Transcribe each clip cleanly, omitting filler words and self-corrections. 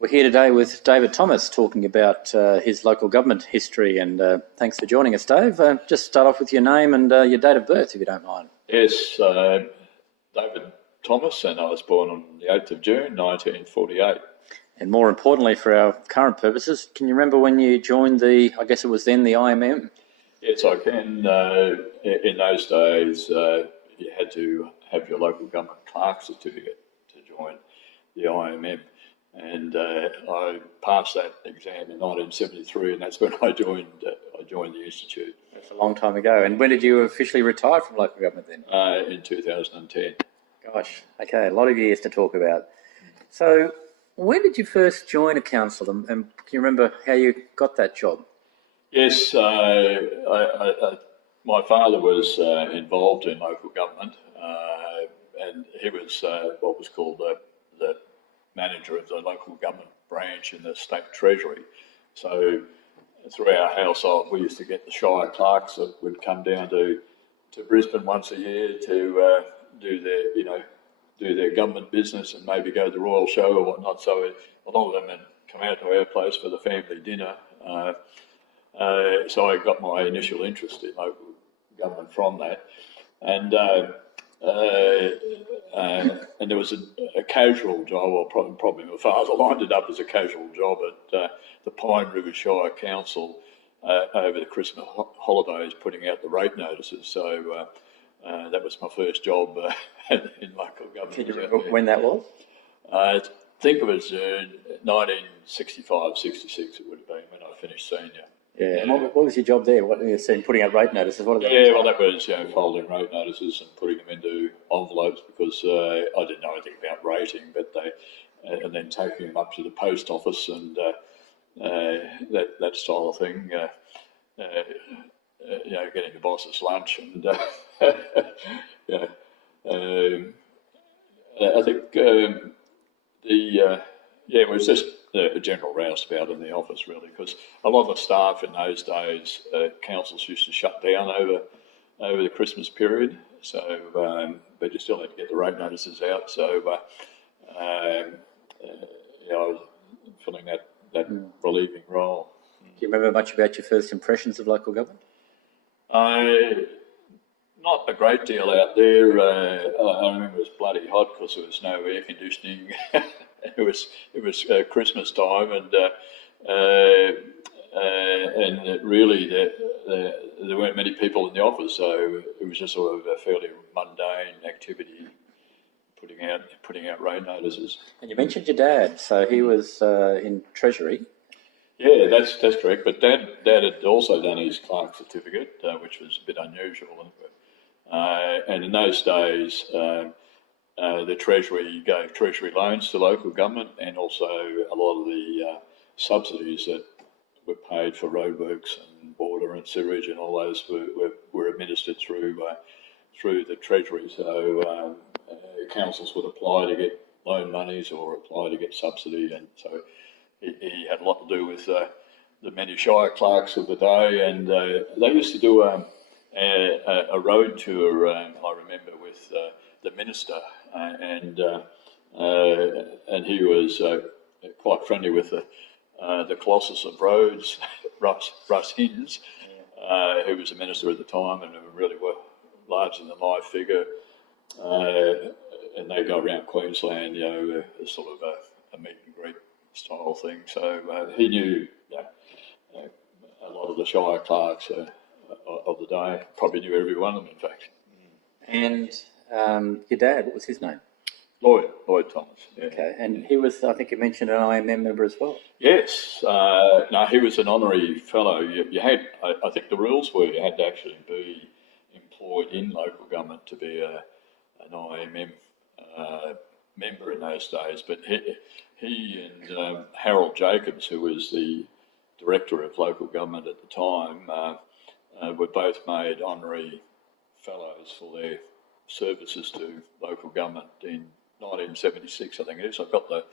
We're here today with David Thomas talking about his local government history, and thanks for joining us, Dave. Just start off with your name and your date of birth, if you don't mind. Yes, David Thomas, and I was born on the 8th of June 1948. And more importantly for our current purposes, can you remember when you joined I guess it was then the IMM? Yes, I can. In those days, you had to have your local government clerk certificate to join the IMM. And I passed that exam in 1973, and that's when I joined the institute. That's a long time ago. And when did you officially retire from local government then? In 2010. Gosh, okay, a lot of years to talk about. So, when did you first join a council, and can you remember how you got that job? Yes, my father was involved in local government, and he was what was called the manager of the local government branch in the state treasury. So through our household, we used to get the shire clerks that would come down to Brisbane once a year to do their government business and maybe go to the Royal Show or whatnot. So a lot of them had come out to our place for the family dinner. So I got my initial interest in local government from that. And there was a casual job, or probably my father lined it up as a casual job at the Pine River Shire Council over the Christmas holidays, putting out the rate notices. So that was my first job in local government. Can you remember when that was? I think it was 1965, 66 it would have been when I finished senior. Yeah, and what was your job there? What you said, putting out rate notices? What are they? Yeah, well, that was folding rate notices and putting them into envelopes because I didn't know anything about rating, but and then taking them up to the post office and that style of thing. Getting the boss's lunch and I think it was just a general rouseabout in the office, really, because a lot of the staff in those days, councils used to shut down over the Christmas period, so but you still had to get the rate notices out. So I was filling that relieving role. Do you remember much about your first impressions of local government? Not a great deal out there. I remember it was bloody hot because there was no air conditioning. It was Christmas time, and really there weren't many people in the office, so it was just sort of a fairly mundane activity, putting out rate notices. And you mentioned your dad, so he was in Treasury. Yeah, that's correct. But Dad had also done his clerk certificate, which was a bit unusual. And in those days, the Treasury gave Treasury loans to local government, and also a lot of the subsidies that were paid for roadworks and water and sewerage and all those were administered through the Treasury. So councils would apply to get loan monies or apply to get subsidy, and so he had a lot to do with the many shire clerks of the day, and they used to do a road tour. I remember with the minister, and he was quite friendly with the Colossus of Rhodes, Russ Hinds, who was the minister at the time, and really were larger than life figure. And they go around Queensland, sort of a meet and greet style thing. So he knew a lot of the shire clerks of the day. Probably knew every one of them, in fact. And your dad, what was his name? Lloyd Thomas. Yeah. Okay, and he was, I think you mentioned, an IMM member as well. Yes. No, he was an honorary fellow. You had, I think the rules were you had to actually be employed in local government to be an IMM member in those days. But he and Harold Jacobs, who was the director of local government at the time, were both made honorary fellows for their services to local government in 1976, I think it is. I've got the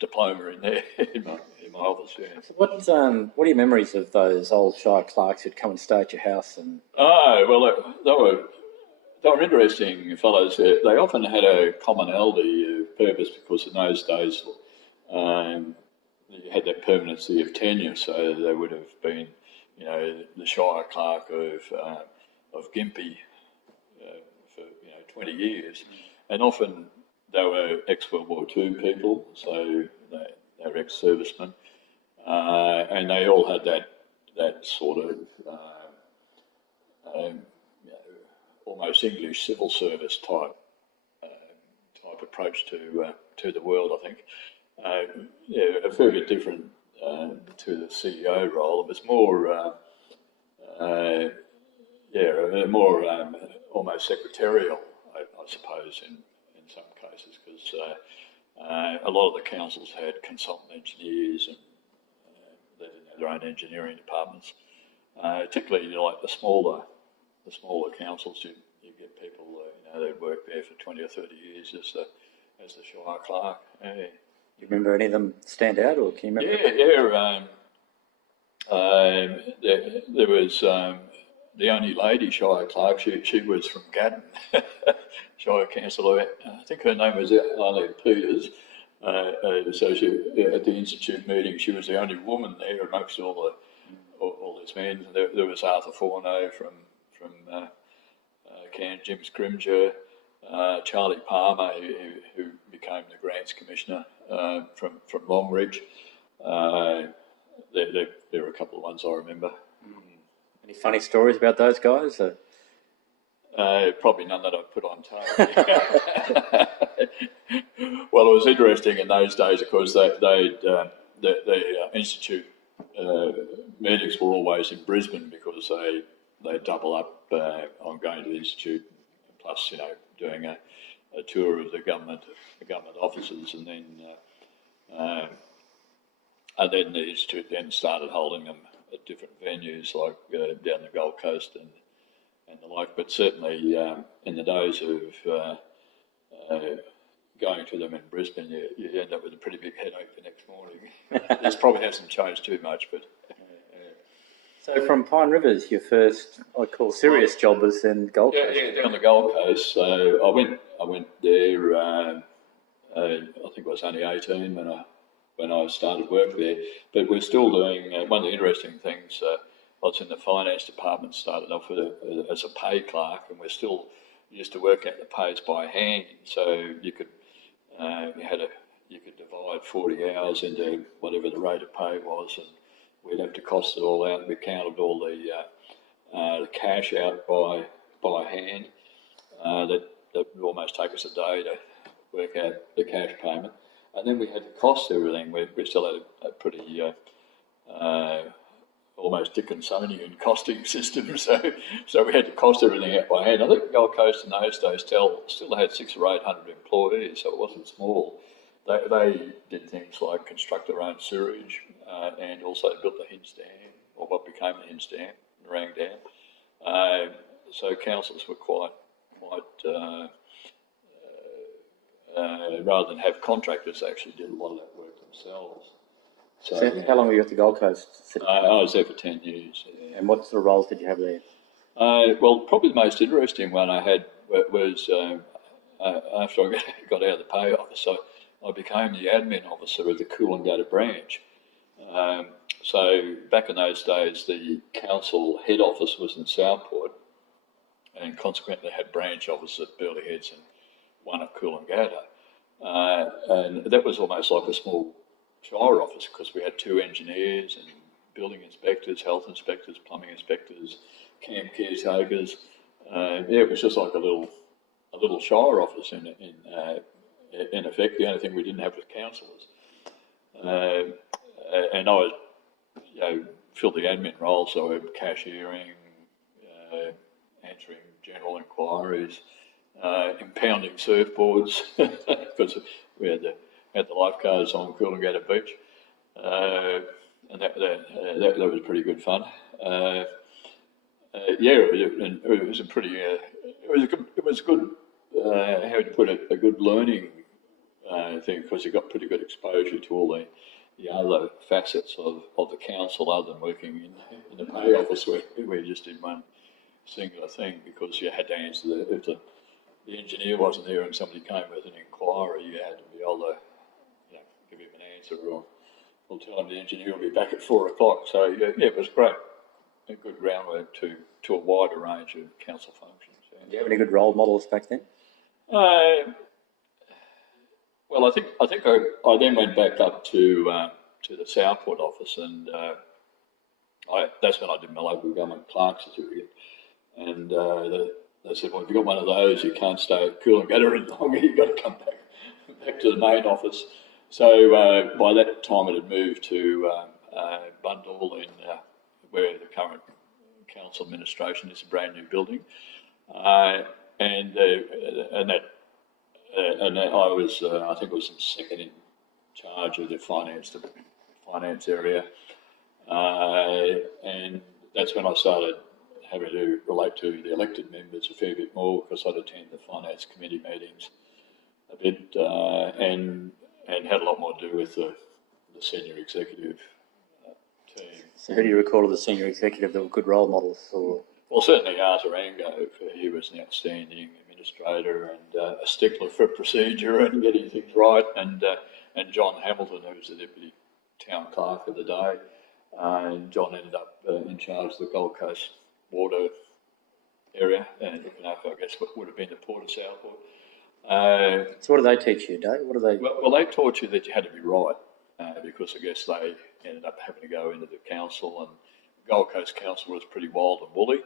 diploma in there in my office. Yeah. So what are your memories of those old shire clerks who'd come and stay at your house? And they were interesting fellows. They often had a commonality purpose, because in those days you had that permanency of tenure, so they would have been, the Shire Clerk of Gympie for 20 years, and often they were ex-World War II people, so they were ex-servicemen, and they all had that sort of almost English civil service type approach to the world, I think. A fair bit different to the CEO role. It was more, more almost secretarial, I suppose, in some cases, because a lot of the councils had consultant engineers and they didn't have their own engineering departments. Particularly, like the smaller councils, you get people that work there for 20 or 30 years as the Shire Clerk. Do you remember any of them stand out, or can you remember? There was the only lady Shire Clerk. She was from Gatton, Shire Councillor. I think her name was Eileen Peters. So at the Institute meeting, she was the only woman there amongst all these men. There was Arthur Forno from Cairns, Jim Scrimger, Charlie Palmer, who became the Grants Commissioner from Longridge. There were a couple of ones I remember. Any funny stories about those guys? Probably none that I've put on tape. Well, it was interesting in those days, of course. The Institute meetings were always in Brisbane, because they double up on going to the Institute, plus doing a tour of the government offices, and then the Institute then started holding them at different venues, like down the Gold Coast and the like. But certainly in the days of going to them in Brisbane, you end up with a pretty big headache the next morning. This probably hasn't changed too much, but. So from Pine Rivers, your first, I call, serious job was in Gold Coast. Yeah, down the Gold Coast. So I went there. I think I was only 18 when I started work there. But we're still doing one of the interesting things. I was in the finance department, started off as a pay clerk, and we're still used to work out the pays by hand. So you could divide 40 hours into whatever the rate of pay was, and we'd have to cost it all out. We counted all the cash out by hand. That would almost take us a day to work out the cash payment. And then we had to cost everything. We still had a pretty almost Dickinsonian costing system. So we had to cost everything out by hand. I think Gold Coast in those days still had 600 or 800 employees, so it wasn't small. They did things like construct their own sewerage and also built the Hinds Dam, or what became the Hinds Dam, Narang Dam. So councils were quite rather than have contractors, they actually did a lot of that work themselves. So how long were you at the Gold Coast? I was there for 10 years. Yeah. And what sort of roles did you have there? Well, probably the most interesting one I had was after I got out of the pay office, I became the admin officer of the Coolangatta branch. So back in those days, the council head office was in Southport, and consequently had branch offices at Burleigh Heads and one at Coolangatta. And that was almost like a small shire office, because we had 2 engineers and building inspectors, health inspectors, plumbing inspectors, camp caretakers. It was just like a little shire office in effect. The only thing we didn't have was councillors. And I was, filled the admin role, so we were cashiering, answering general inquiries, impounding surfboards, because we had the lifeguards on Coolangatta Beach, and that was pretty good fun. It was a pretty, it was good. How to put it, a good learning thing, because you got pretty good exposure to all the other facets of the council, other than working in the pay office where you just did one singular thing, because you had to answer if the engineer wasn't there and somebody came with an inquiry, you had to be able to, give him an answer or tell him the engineer will be back at 4 o'clock. So yeah, it was great. A good groundwork to a wider range of council functions. Yeah. Do you have any good role models back then? Well, I think I then went back up to the Southport office, and that's when I did my local government clerk certificate. And they said, well, if you've got one of those, you can't stay at Coolangatta any longer. You've got to come back to the main office. So by that time, it had moved to Bundall, in where the current council administration is, a brand new building, and I was, I think, was second in charge of the finance area, and that's when I started having to relate to the elected members a fair bit more, because I'd attend the finance committee meetings a bit, and had a lot more to do with the senior executive team. So who do you recall of the senior executive that were good role models for? Well, certainly Arthur Ango. He was an outstanding administrator and a stickler for procedure and getting things right, and John Hamilton, who was the deputy town clerk of the day, and John ended up in charge of the Gold Coast water area, and looking after, I guess, what would have been the Port of Southport. So what do they teach you, Dave? What do they? Well, they taught you that you had to be right, because I guess they ended up having to go into the council, and Gold Coast Council was pretty wild and woolly,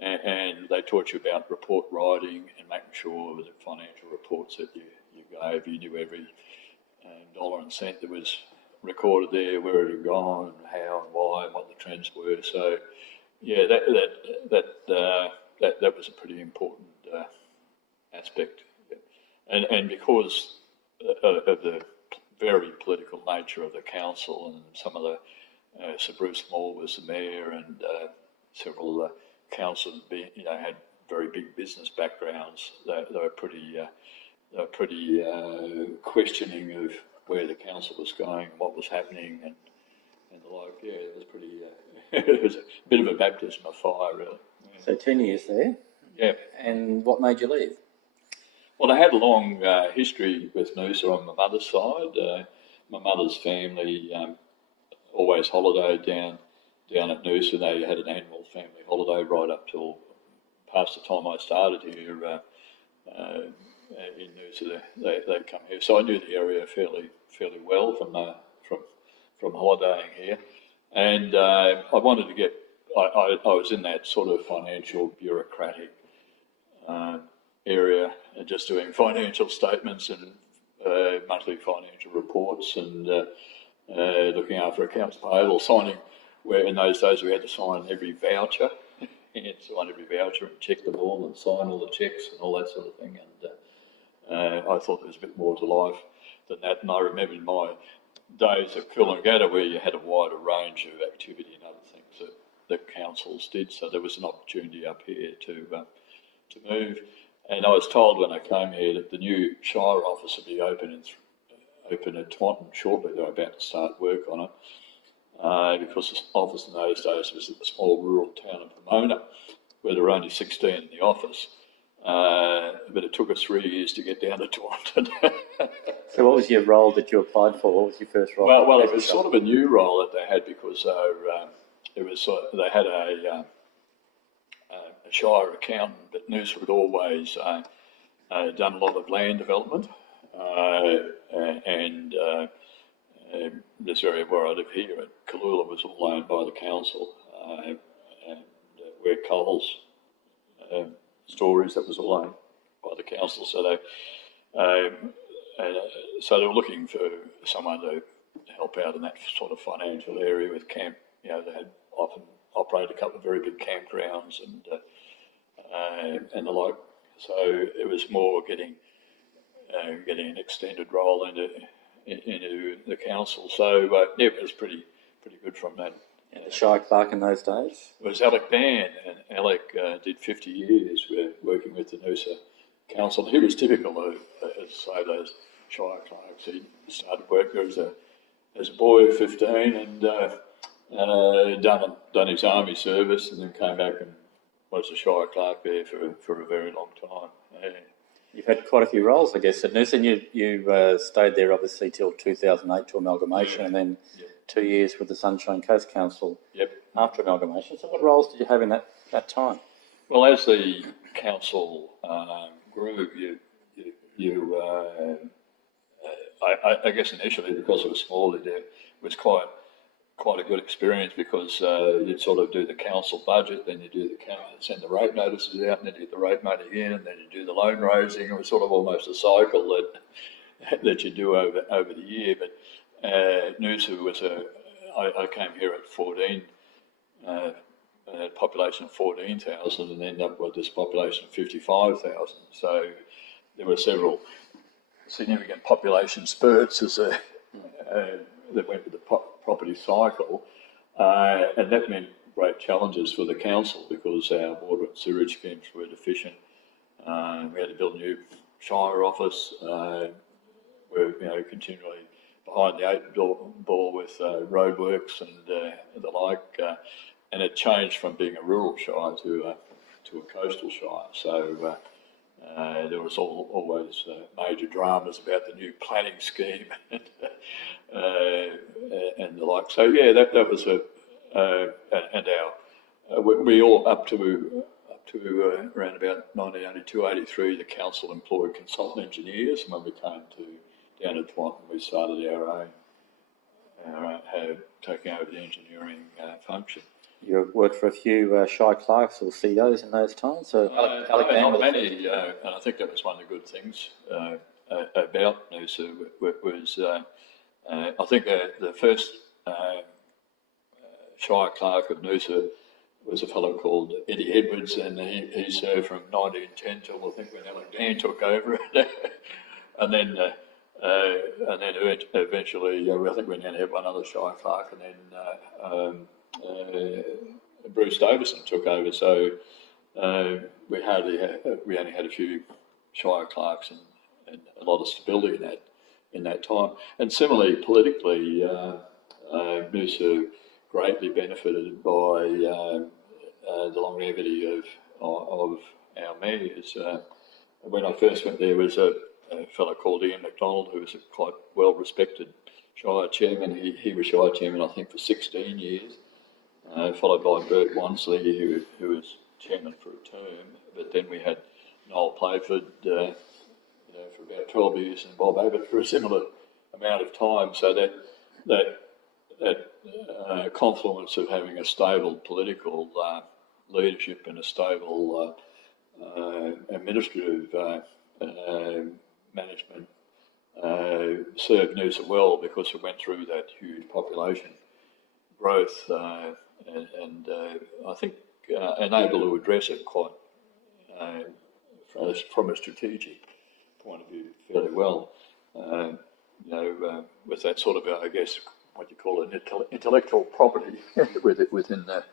and they taught you about report writing and making sure that financial reports that you gave, you knew every dollar and cent that was recorded there, where it had gone, and how and why, and what the trends were. So, yeah, that was a pretty important aspect. And because of the very political nature of the council, and some of the Sir Bruce Moore was the mayor, and several of the councillors had very big business backgrounds. They were pretty questioning of where the council was going, what was happening, and the like. Yeah, it was pretty. It was a bit of a baptism of fire, really. Yeah. So 10 years there. Yeah. And what made you leave? Well, I had a long history with Noosa on my mother's side. My mother's family always holidayed down at Noosa. They had an annual family holiday right up till past the time I started here in Noosa. They'd come here, so I knew the area fairly well from holidaying here. And I wanted to get. I was in that sort of financial bureaucratic area, just doing financial statements and monthly financial reports, and looking after accounts payable, signing, where in those days we had to sign every voucher, and sign every voucher and check them all and sign all the checks and all that sort of thing. And I thought there was a bit more to life than that. And I remember in my days at Coolangatta, where you had a wider range of activity and other things that councils did, so there was an opportunity up here to move. And I was told when I came here that the new Shire office would be open at Twanton shortly. They were about to start work on it, because the office in those days was at the small rural town of Pomona, where there were only 16 in the office. But it took us 3 years to get down to Twanton. So what was your role that you applied for? What was your first role? Well, it was sort of a new role that they had, because they had a Shire accountant, but Noosa had always done a lot of land development, and this area where I live here at Kalula was all owned by the council, and where Coles Stories, that was all owned by the council. So they were looking for someone to help out in that sort of financial area with camp. They had often operated a couple of very big campgrounds and the like. So it was more getting an extended role into the council. So yeah, it was pretty good from that. And the Shire clerk in those days? It was Alec Ban, and Alec did 50 years working with the Noosa Council. He was typical of, say, those Shire clerks. He started work there as a boy of 15 and done his army service, and then came back and was a Shire clerk there for a very long time. Yeah. You've had quite a few roles, I guess, at Noosa, and you stayed there obviously till 2008 to amalgamation, and then 2 years with the Sunshine Coast Council after amalgamation. So what roles did you have in that time? Well, as the council grew, I guess initially, because it was small, it was quite a good experience, because you'd sort of do the council budget, then you do send the rate notices out, and then you get the rate money in, and then you do the loan raising. It was sort of almost a cycle that you do over the year. But Noosa was I came here at 14, a population of 14,000, and ended up with this population of 55,000. So there were several significant population spurts that went with the property cycle, and that meant great challenges for the council, because our water and sewage schemes were deficient. We had to build a new shire office. We're continually behind the 8-ball with roadworks and the like, and it changed from being a rural shire to a coastal shire. So there was always major dramas about the new planning scheme and the like. So yeah, that was and we all up to around about 1982, 83, the council employed consultant engineers, and when we came down to Twanton, we started our own taking over the engineering function. You worked for a few Shire clerks or CEOs in those times, so not many, and I think that was one of the good things about Noosa was I think the first Shire clerk of Noosa was a fellow called Eddie Edwards, and he served from 1910 till I think when LGMA took over, and then eventually I think we now have one other Shire clerk, and then Bruce Davison took over. So we only had a few Shire clerks and a lot of stability in that time. And similarly, politically, Noosa greatly benefited by the longevity of our mayors. When I first went there was a fellow called Ian MacDonald, who was a quite well-respected Shire chairman. He was Shire chairman, I think, for 16 years, followed by Bert Wansley, who was chairman for a term. But then we had Noel Playford for about 12 years, and Bob Abbott for a similar amount of time. So that confluence of having a stable political leadership and a stable administrative management served Noosa well, because it went through that huge population growth and I think able to address it quite from a strategic point of view fairly well. With that sort of, I guess, what you call an intellectual property within the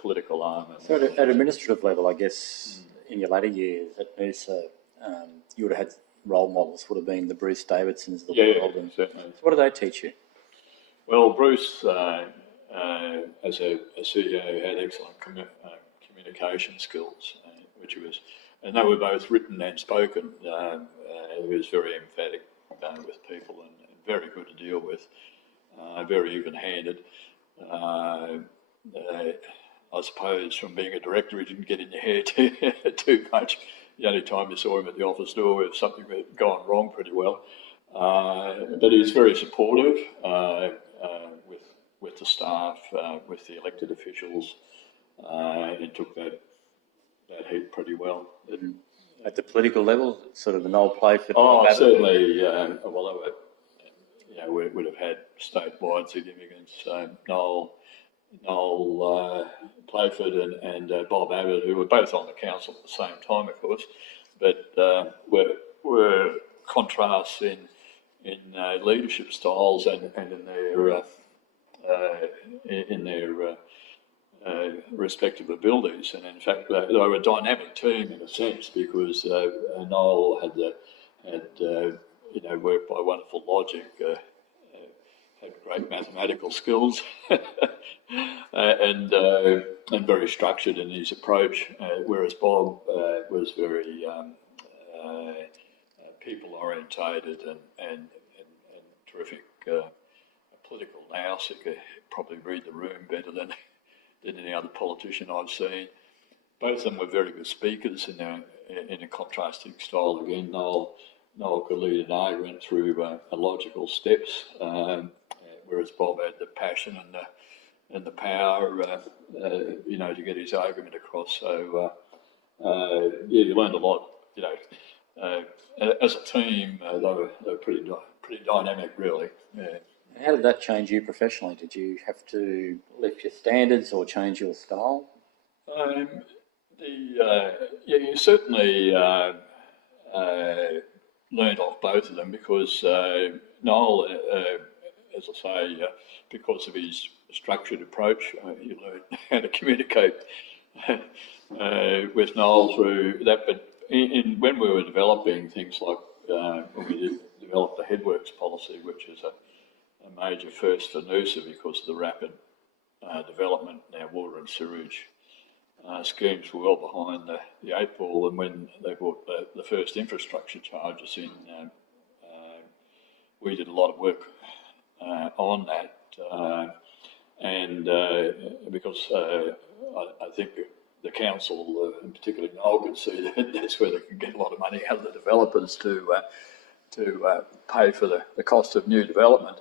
political arm. So at administrative level, I guess, in your later years at Noosa, you would have had role models, would have been the Bruce Davidsons of the world. And certainly. So what did they teach you? Well, Bruce, as a CEO, had excellent communication skills, and they were both written and spoken. He was very emphatic with people and very good to deal with, very even-handed. I suppose from being a director, he didn't get in your hair too much. The only time you saw him at the office door was something that had gone wrong pretty well. But he was very supportive with the staff, with the elected officials. He took that heat pretty well. At the political level, sort of the Noel Playford? Certainly. Well, we would have had statewide significance. Noel Playford and Bob Abbott, who were both on the council at the same time, of course, but were contrasts in leadership styles and in their respective abilities. And in fact, they were a dynamic team in a sense, because Noel had worked by wonderful logic. Had great mathematical skills and very structured in his approach, whereas Bob was very people orientated and terrific political nous who could probably read the room better than any other politician I've seen. Both of them were very good speakers in a contrasting style. Again, Noel could lead an argument through logical steps, whereas Bob had the passion and the power, to get his argument across. So, you learned a lot. As a team, they were pretty dynamic, really. Yeah. How did that change you professionally? Did you have to lift your standards or change your style? You certainly learned off both of them because Noel, as I say, because of his structured approach, you learned how to communicate with Noel through that. But when we were developing things like when we developed the headworks policy, which is a major first for Noosa because of the rapid development in our water and sewage schemes were well behind the eight ball, and when they brought the first infrastructure charges in, we did a lot of work on that, and because I think the council, and particularly Noel, could see that that's where they can get a lot of money out of the developers to pay for the cost of new development.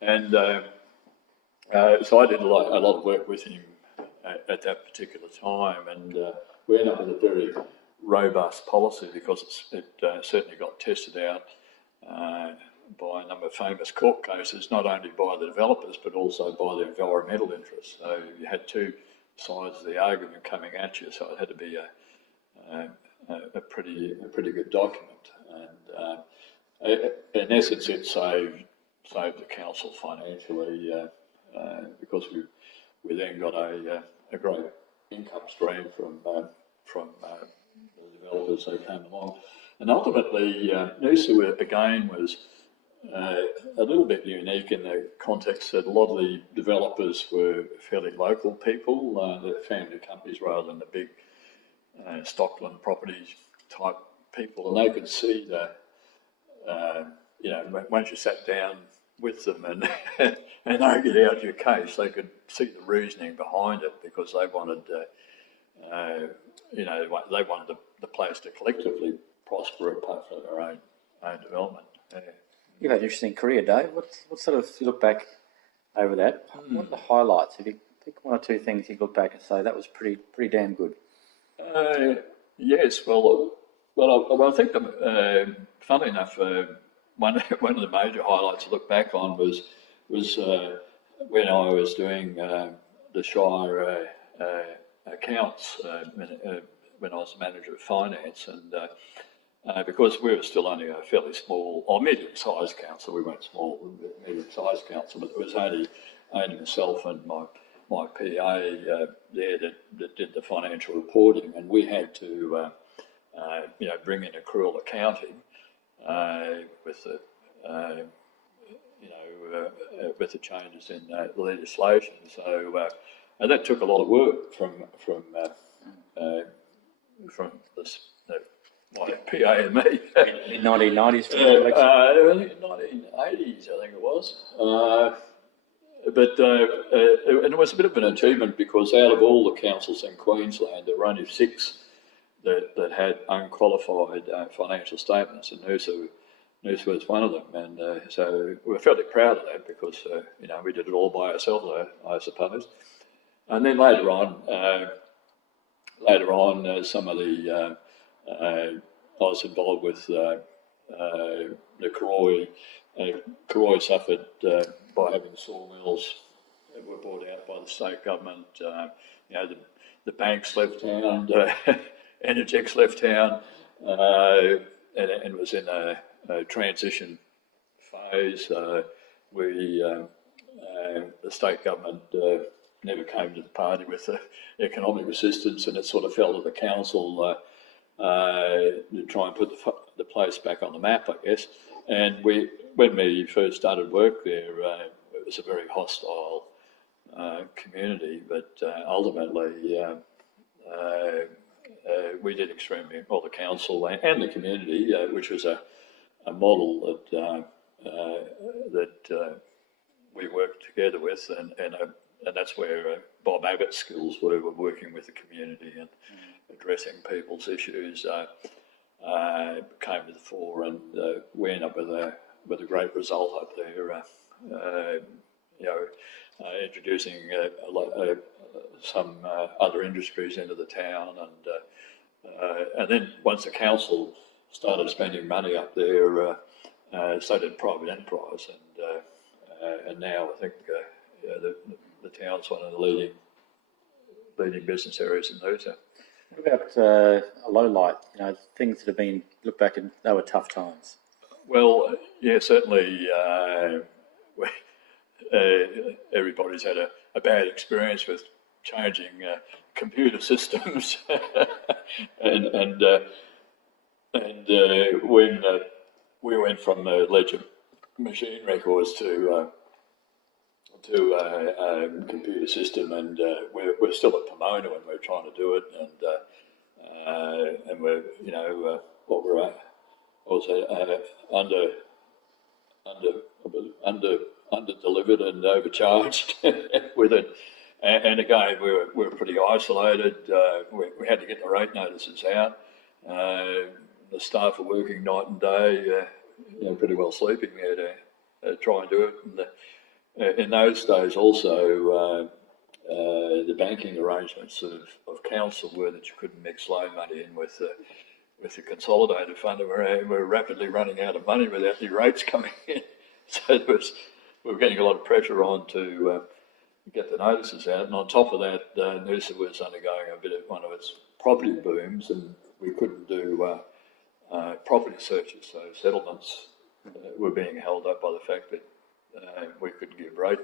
And so I did a lot of work with him at that particular time, and we ended up with a very robust policy because it certainly got tested out by a number of famous court cases, not only by the developers but also by the environmental interests. So you had two sides of the argument coming at you, so it had to be a pretty good document. And in essence, it saved the council financially because we then got a great income stream from the developers that came along. And ultimately, Noosa again was a little bit unique in the context that a lot of the developers were fairly local people, they're family companies rather than the big Stockland properties type people, and they could see once you sat down with them and argued out your case, they could see the reasoning behind it because they wanted, they wanted the place to collectively prosper apart from their own development. Yeah. You've had an interesting career, Dave. What sort of, if you look back over that, what are the highlights? If you pick one or two things you look back and say that was pretty damn good. Yes, well, I think funnily enough, one of the major highlights to look back on was when I was doing the Shire accounts when I was the manager of finance, and because we were still only a fairly small or medium-sized council, we weren't small, we were medium-sized council, but it was only myself and my PA there that did the financial reporting, and we had to bring in accrual accounting with the changes in the legislation. So and that took a lot of work from my PA and me. In 1990s? I think 1980s, I think it was. But and it was a bit of an achievement because out of all the councils in Queensland, there were only 6 that had unqualified financial statements, and Noosa was one of them. And so we were fairly proud of that because we did it all by ourselves, I suppose. And then later on, some of the I was involved with the Karoi. Karoi suffered by having sawmills that were bought out by the state government. The banks left town, Energex left town, and was in a transition phase. The state government never came to the party with the economic assistance, and it sort of fell to the council to try and put the place back on the map, I guess. And when we first started work there, it was a very hostile community, but ultimately we did extremely well, the council and the community, which was a model that we worked together with, and that's where Bob Abbott's skills were working with the community and addressing people's issues came to the fore, and we ended up with a great result up there. Introducing some other industries into the town, and then once the council started spending money up there, so did private enterprise, and now I think the town's one of the leading business areas in Noosa. What about a low light? Things that have been looked back and they were tough times. Well, yeah, certainly. Everybody's had a bad experience with changing computer systems, and when we went from ledger machine records to a computer system, and we're still at Pomona when we're trying to do it, and we're what we're at, under delivered and overcharged with it, and again we were pretty isolated. We had to get the rate notices out. The staff were working night and day, pretty well sleeping there to try and do it. And in those days also, the banking arrangements of council were that you couldn't mix loan money in with the consolidated fund. We're rapidly running out of money without the rates coming in. So we were getting a lot of pressure on to get the notices out. And on top of that, Noosa was undergoing a bit of one of its property booms, and we couldn't do property searches. So settlements were being held up by the fact that we couldn't give rate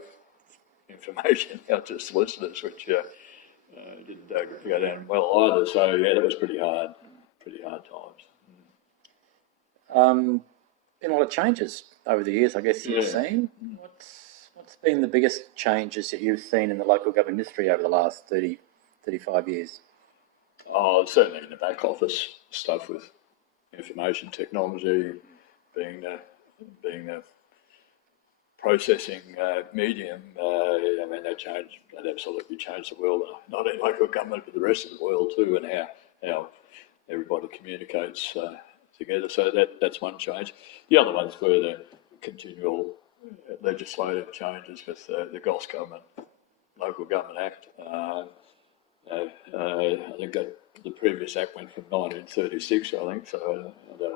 information out to solicitors, which didn't go down well either. So yeah, that was pretty hard times. Been a lot of changes over the years, I guess you've seen. What's been the biggest changes that you've seen in the local government industry over the last 30, 35 years? Oh, certainly in the back office stuff with information technology being the processing medium. I mean, that absolutely changed the world, not only local government, but the rest of the world too, and how everybody communicates together. So that's one change. The other ones were the continual legislative changes with the Goss Government Local Government Act. I think that the previous act went from 1936, I think, so it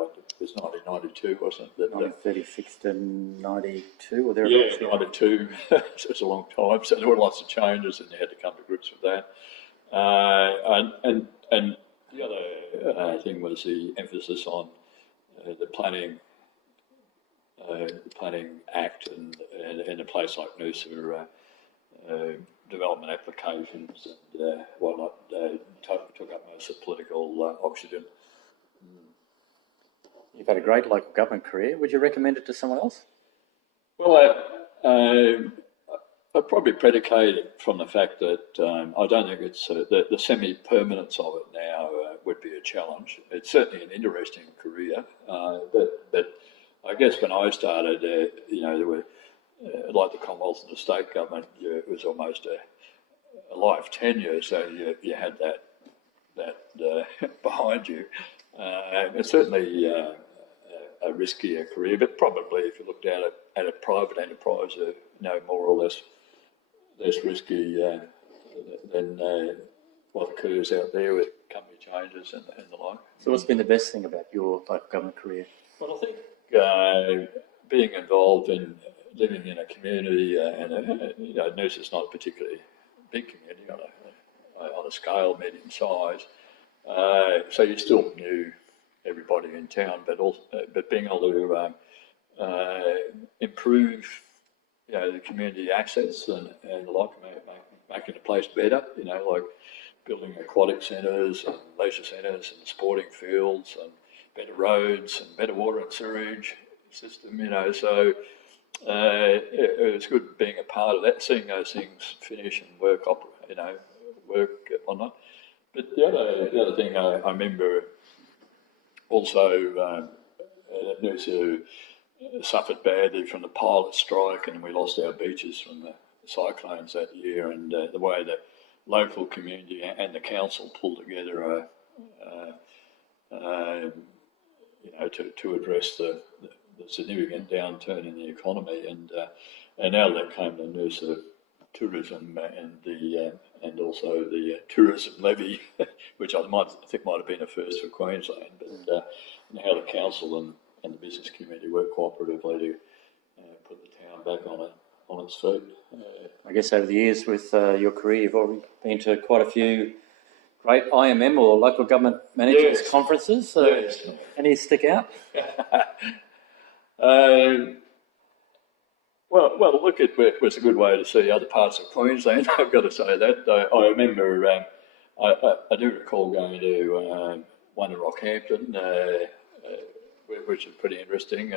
was 1992, wasn't it? 1936 to 92 or Yeah, thereabouts? 92. So it's a long time. So there were lots of changes, and you had to come to grips with that. And the other thing was the emphasis on the planning act, and in a place like Noosa, development applications and whatnot took up most of the political oxygen. You've had a great local government career. Would you recommend it to someone else? Well, I'd probably predicate it from the fact that I don't think it's the semi-permanence of it now would be a challenge. It's certainly an interesting career, but I guess when I started, there were like the Commonwealth and the state government, it was almost a life tenure, so you had that behind you. It's certainly a riskier career, but probably if you looked at a private enterprise, more or less risky than what occurs out there with company changes and the like. So what's been the best thing about your local government career? Well, I think being involved in living in a community, and Noosa's not a particularly big community on a scale medium size, so you still knew everybody in town, but being able to improve the community access and like making the place better, like building aquatic centres and leisure centres and sporting fields and better roads and better water and sewage system, so it was good being a part of that, seeing those things finish and work on that. But the other thing I remember also, Noosa suffered badly from the pilot strike, and we lost our beaches from the cyclones that year. And the way the local community and the council pulled together, to address the significant downturn in the economy, and out of that came the Noosa tourism and also the tourism levy, which I think might have been a first for Queensland, but and how the council and the business community worked cooperatively to put the town back on its feet. I guess over the years with your career, you've already been to quite a few great IMM or local government managers conferences. Yes. Any stick out? Well, look, it was a good way to see other parts of Queensland. I've got to say that. I remember, I do recall going to one in Rockhampton, which was pretty interesting.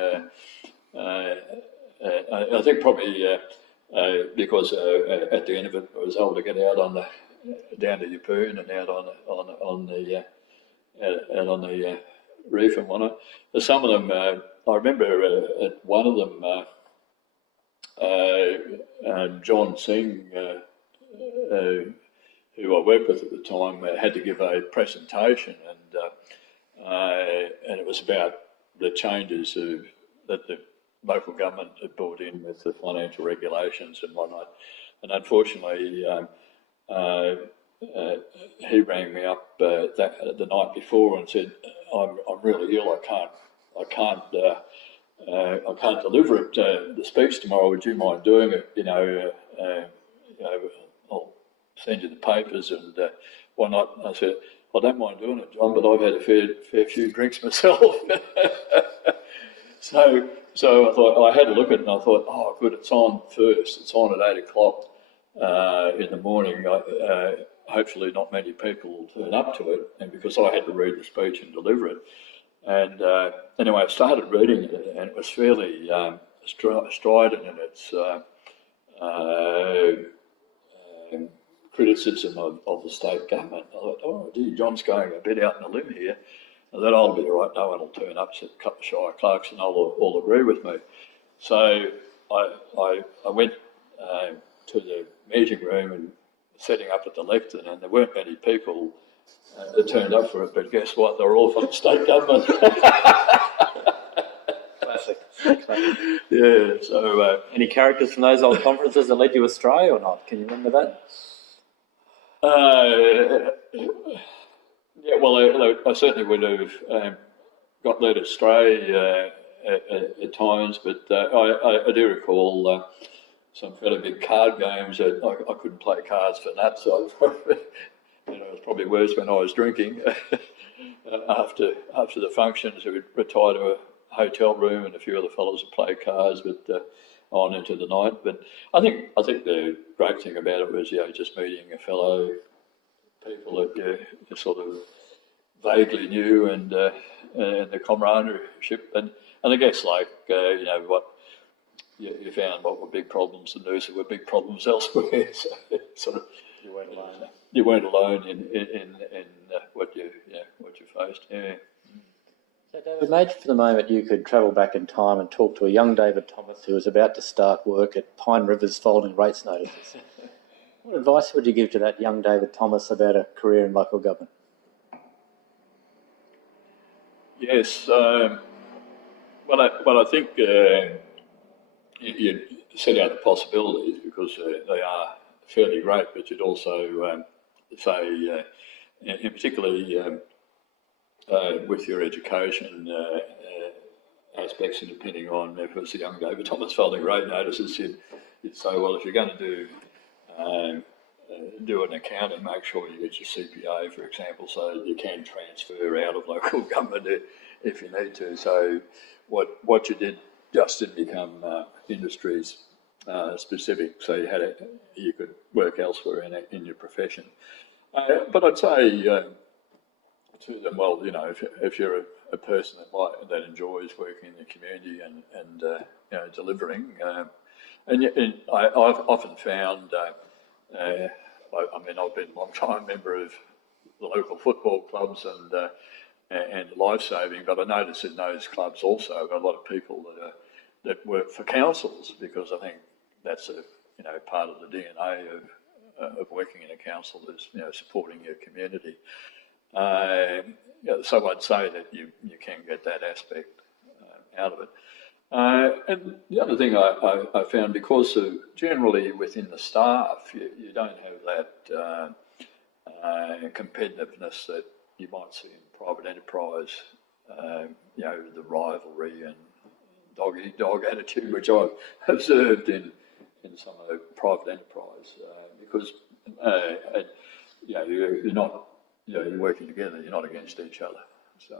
I think probably because at the end of it, I was able to get out down to Yeppoon and out on the reef and whatnot. Some of them, I remember at one of them. John Singh, who I worked with at the time, had to give a presentation, and it was about the changes that the local government had brought in with the financial regulations and whatnot. And unfortunately, he rang me up the night before and said, "I'm really ill. I can't deliver it, the speech tomorrow. Would you mind doing it? I'll send you the papers and whatnot." I said, "I don't mind doing it, John, but I've had a fair few drinks myself." So I thought, I had a look at it and I thought, oh, good, it's on first. It's on at 8 o'clock in the morning. Hopefully not many people will turn up to it. And because I had to read the speech and deliver it. And anyway, I started reading it, and it was fairly strident in its criticism of the state government. I thought, oh, gee, John's going a bit out on a limb here. I thought, I'll be all right, no one will turn up, so a couple of Shire clerks and all agree with me. So I went to the meeting room and setting up at the lectern, and there weren't many people that turned up for it, but guess what? They were all from the state government. Classic. Yeah, so... Any characters from those old conferences that led you astray or not? Can you remember that? Yeah, well, I certainly would have got led astray at times, but I do recall some fairly big card games that I couldn't play cards for that, so it was probably worse when I was drinking. After the functions, we would retire to a hotel room and a few other fellows would play cards, but on into the night. But I think the great thing about it was, just meeting a fellow people that you sort of vaguely knew, and the comradeship, and I guess what you found what were big problems in Noosa were big problems elsewhere. So sort of you weren't alone. You weren't alone in what you faced. Yeah. So David, imagine for the moment you could travel back in time and talk to a young David Thomas who was about to start work at Pine River's folding rates notices. What advice would you give to that young David Thomas about a career in local government? Yes, well, I think you set out the possibilities because they are fairly great, but you'd also say, in particularly with your education aspects, and depending on if it's a young David Thomas folding rate notices, you'd say, well, if you're going to do an accounting, make sure you get your CPA, for example, so you can transfer out of local government if you need to. So what you did just didn't become industries specific, so you could work elsewhere in your profession. But I'd say to them, well, if you're a person that enjoys working in the community and delivering, and I've often found. I've been a long time member of the local football clubs and life-saving, but I notice in those clubs also a lot of people that work for councils, because I think that's part of the DNA of working in a council is supporting your community. So I'd say that you can get that aspect out of it. And the other thing I found, because of generally within the staff, you don't have that competitiveness that you might see in private enterprise, the rivalry and dog-eat-dog attitude, which I've observed in some of the private enterprise, because you're not, you're working together, you're not against each other. So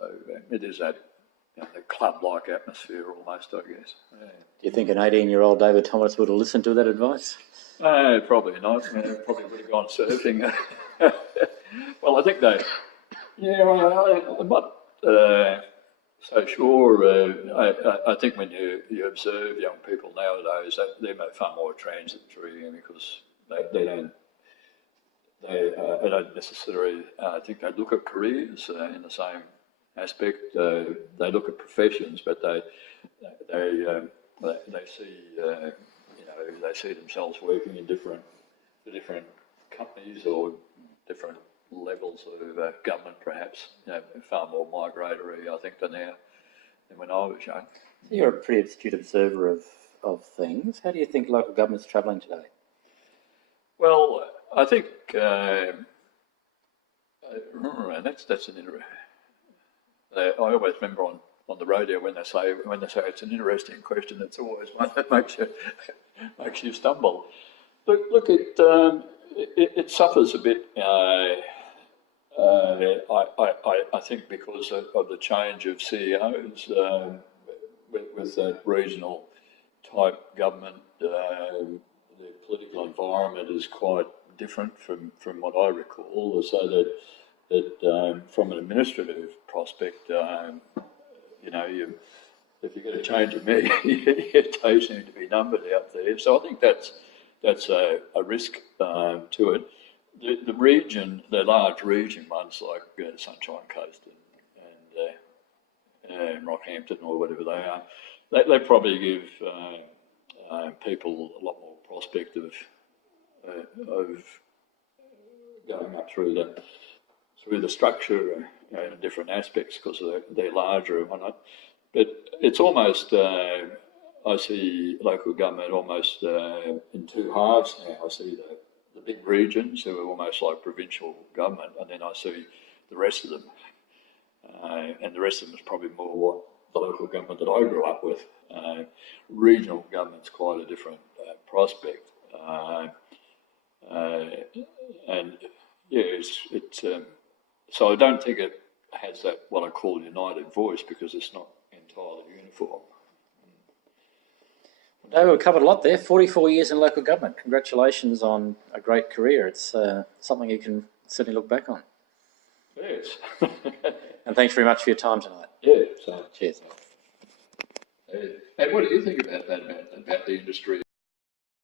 it is that the club-like atmosphere almost, I guess. Yeah. Do you think an 18-year-old David Thomas would have listened to that advice? Probably not. Probably would have gone surfing. Well, I think they. I'm not so sure. I think when you observe young people nowadays, they're far more transitory, because they don't necessarily. I think they look at careers in the same aspect. They look at professions, but they see they see themselves working in different companies or different levels of government, perhaps. Far more migratory, I think, than when I was young. So you're a pretty astute observer of things. How do you think local government's travelling today? Well, I think that's an interesting. I always remember on the radio when they say it's an interesting question. It's always one that makes you stumble. Look, it suffers a bit. I think because of the change of CEOs with that regional type government, the political environment is quite different from what I recall. So that from an administrative prospect, if you get a change of mayor, your days seem to be numbered out there. So I think that's a risk to it. The region, the large region ones like Sunshine Coast and Rockhampton or whatever they are, they probably give people a lot more prospect of going up through the structure in different aspects, because they're larger and whatnot. But it's almost, I see local government almost in two halves now. I see the big regions who are almost like provincial government, and then I see the rest of them. And the rest of them is probably more what the local government that I grew up with. Regional government's quite a different prospect. So I don't think it has that, what I call, united voice, because it's not entirely uniform. David, we covered a lot there. 44 years in local government. Congratulations on a great career. It's something you can certainly look back on. Yes. And thanks very much for your time tonight. Yeah. So, cheers. And what do you think about that, about the industry?